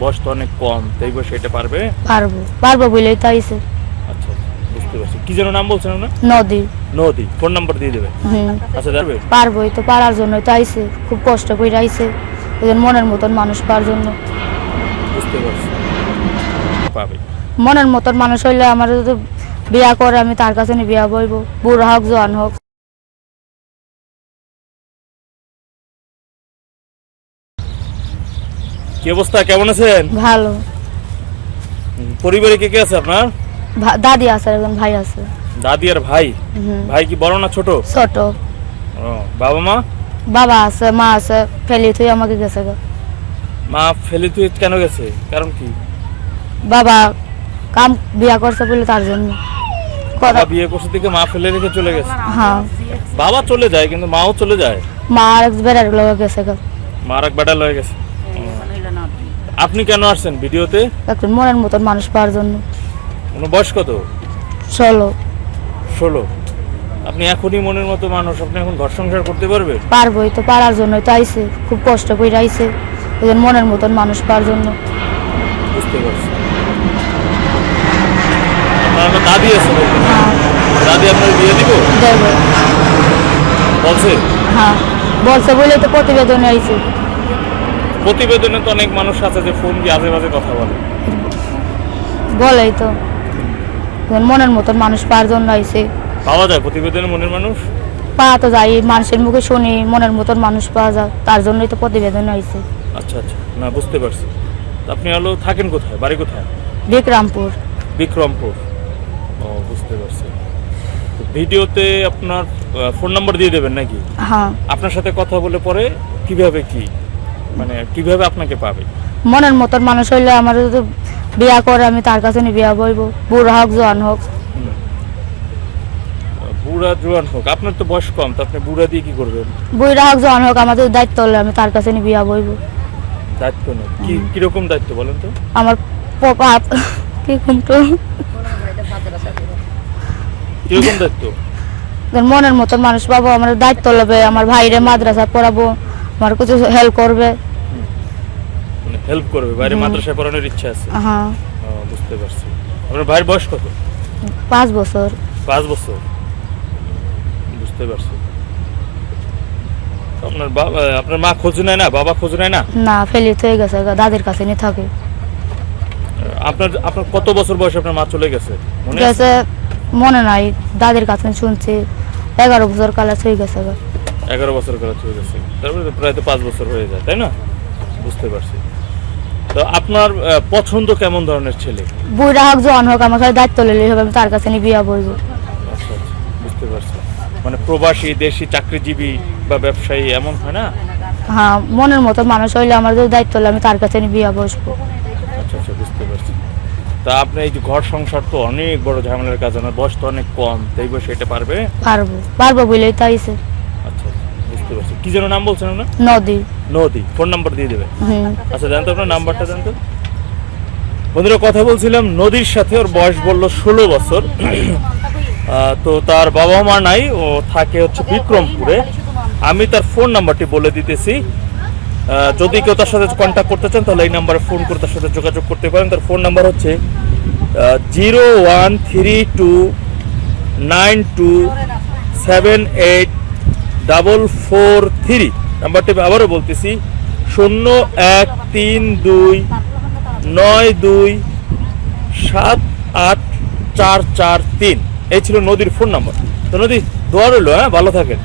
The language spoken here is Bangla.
বয়স তো অনেক কম তো এই বয়সে এটা পারবে? পারব পারব বলেই তো আইছে। আচ্ছা বুঝতে পারছি। কি যেন নাম বলছেন না নদী। নদী ফোন নাম্বার দিয়ে দেবে হুম। আচ্ছা যাবে? পারবোই তো পারার জন্যই তো আইছে খুব কষ্ট করে আইছে। ওদের মনের মতন মানুষ পাওয়ার জন্য। বুঝতে পারছি। পাবে। মনের মতন মানুষ হইলে আমার যদি বিয়া করে আমি তার কাছে নিয়ে বিয়া বইব। বুড়া হোক জোয়ান হোক। কি অবস্থা? কেমন আছেন? ভালো। পরিবারে কে কে আছে আপনার? দাদি আছে একজন ভাই আছে। দাদি আর ভাই? ভাই কি বড় না ছোট? ছোট। ও, বাবা মা? বাবা আছে মা আছে ফেলি তুই আমাকে গেছে গো। মা ফেলে তুই কেন গেছে? কারণ কি? বাবা কাম বিয়া করছে বলে তার জন্য। বাবা বিয়ে করছে থেকে মা ফেলে রেখে চলে গেছে। হ্যাঁ। বাবা চলে যায় কিন্তু মাও চলে যায়? মা আর এক বেড়ার লগে গেছে গো। মার এক বেটা লয়ে গেছে। আপনি কেন আসছেন ভিডিওতে? একজন মনের মতন মানুষ পাওয়ার জন্য। কোনো বয়স কত? চলো ষোলো। আপনি এখনই মনের মতো মানুষ আপনি এখন ঘর সংসার করতে পারবে পারবোই তো পারার জন্যই তো আইছে খুব কষ্ট করে আইছে। ওদের মনের মতন মানুষ পাওয়ার জন্য। বুঝতে পারছি। আপনার দাদি আছে হ্যাঁ। দাদি আপনার বিয়ে দিব? দেব। বলছে? হ্যাঁ। বলছে বলে তো প্রতিবেদনে আইছে। প্রতিবেদনে তো অনেক মানুষ আছে যে ফোন দিয়ে আজে বাজে কথা বলে। বলেই তো। মনের মতন মানুষ পাওয়ার জন্য আইছে পাওয়া যায় প্রতিবেদনে মনের মানুষ? পাওয়া তো যায় মানুষের মুখে শুনি মনের মতন মানুষ পাওয়া যায় তার জন্যই তো প্রতিবেদন আইছে আচ্ছা আচ্ছা না বুঝতে পারছি। আপনি হলো থাকেন কোথায়? বাড়ি কোথায়? বিক্রামপুর। বিক্রমপুর। ও বুঝতে পারছি। ভিডিওতে আপনার ফোন নাম্বার দিয়ে দেবেন নাকি? হ্যাঁ। আপনার সাথে কথা বলে পরে কীভাবে কি? মানে কীভাবে আপনাকে পাবে? মনের মতন মানুষ হইলে আমার যদি বিয়া করে আমি তার কাছে নিয়ে বিয়া বইব। বুড়া হোক জোয়ান হোক। বুড়া জোয়ান হোক। আপনার তো বয়স কম তো আপনি বুড়া দিয়ে কি করবেন? বুড়া হোক জোয়ান হোক আমাদের দায়িত্ব হলে আমি তার কাছে নিয়ে বিয়া বইব। দায়িত্ব নেই। কি কীরকম দায়িত্ব বলেন তো? আমার পাপ কি কুমটো কীরকম দায়িত্ব? মনের মতন মানুষ পাবো আমার দায়িত্ব নেবে আমার ভাইরে মাদ্রাসা পড়াবো। আমার কিছু হেল্প করবে। মানে হেল্প করবে বাইরে মাদ্রাসায় পড়ানোর ইচ্ছা আছে? হ্যাঁ বুঝতে পারছি। আপনার ভাইয়ের বয়স কত? পাঁচ বছর। পাঁচ বছর। বুঝতে পারছি। আপনার বাবা আপনার মা খোঁজ নেয় না? বাবা খোঁজ নেয় না? না ফেলি হয়ে গেছে দাদির কাছে নিয়ে থাকে। আপনার আপনার কত বছর বয়সে আপনার মা চলে গেছে? মনে আছে? গেছে মনে নাই দাদির কাছে শুনছি এগারো বছর কালে হয়ে গেছে। এগারো বছর করে চলে গেছে তারপরে প্রায় তো পাঁচ বছর হয়ে যায় তাই না? বুঝতে পারছি। তো আপনার পছন্দ কেমন ধরনের ছেলে? বুড়া হোক জোয়ান হোক আমার কাছে দায়িত্ব নিলেই হবে আমি তার কাছে নিয়ে বিয়া বইব আচ্ছা আচ্ছা বুঝতে পারছি। মানে প্রবাসী দেশি চাকরিজীবী বা ব্যবসায়ী এমন হয় না? হ্যাঁ মনের মতো মানুষ হইলে আমার যদি দায়িত্ব হলে আমি তার কাছে নিয়ে বিয়া বসবো। আচ্ছা আচ্ছা বুঝতে পারছি। তা আপনি এই যে ঘর সংসার তো অনেক বড় ঝামেলার কাজ আমার বয়স তো অনেক কম তো এই বয়সে এটা পারবে? পারব পারব বলেই তো আইছে। আচ্ছা বুঝতে পারছি। কি যেন নাম বলছেন না নদী। নদী। ফোন নাম্বার দিয়ে দেবে। আচ্ছা জানতো আপনার নাম্বারটা জানতো? বন্ধুরা কথা বলছিলাম নদীর সাথে ওর বয়স বলল ষোলো বছর। তো তার বাবা মা নাই ও থাকে হচ্ছে বিক্রমপুরে। আমি তার ফোন নাম্বারটি বলে দিতেছি। যদি কেউ তার সাথে কন্ট্যাক্ট করতে চান তাহলে এই নাম্বারে ফোন করে তার সাথে যোগাযোগ করতে পারেন। তার ফোন নাম্বার হচ্ছে zero one three two nine two seven eight double four three. নাম্বারটি আবারও বলতেছি, শূন্য এক তিন দুই নয় দুই সাত আট চার চার তিন। এই ছিল নদীর ফোন নাম্বার। তো নদী, দোয়া রইল হ্যাঁ? ভালো থাকেন।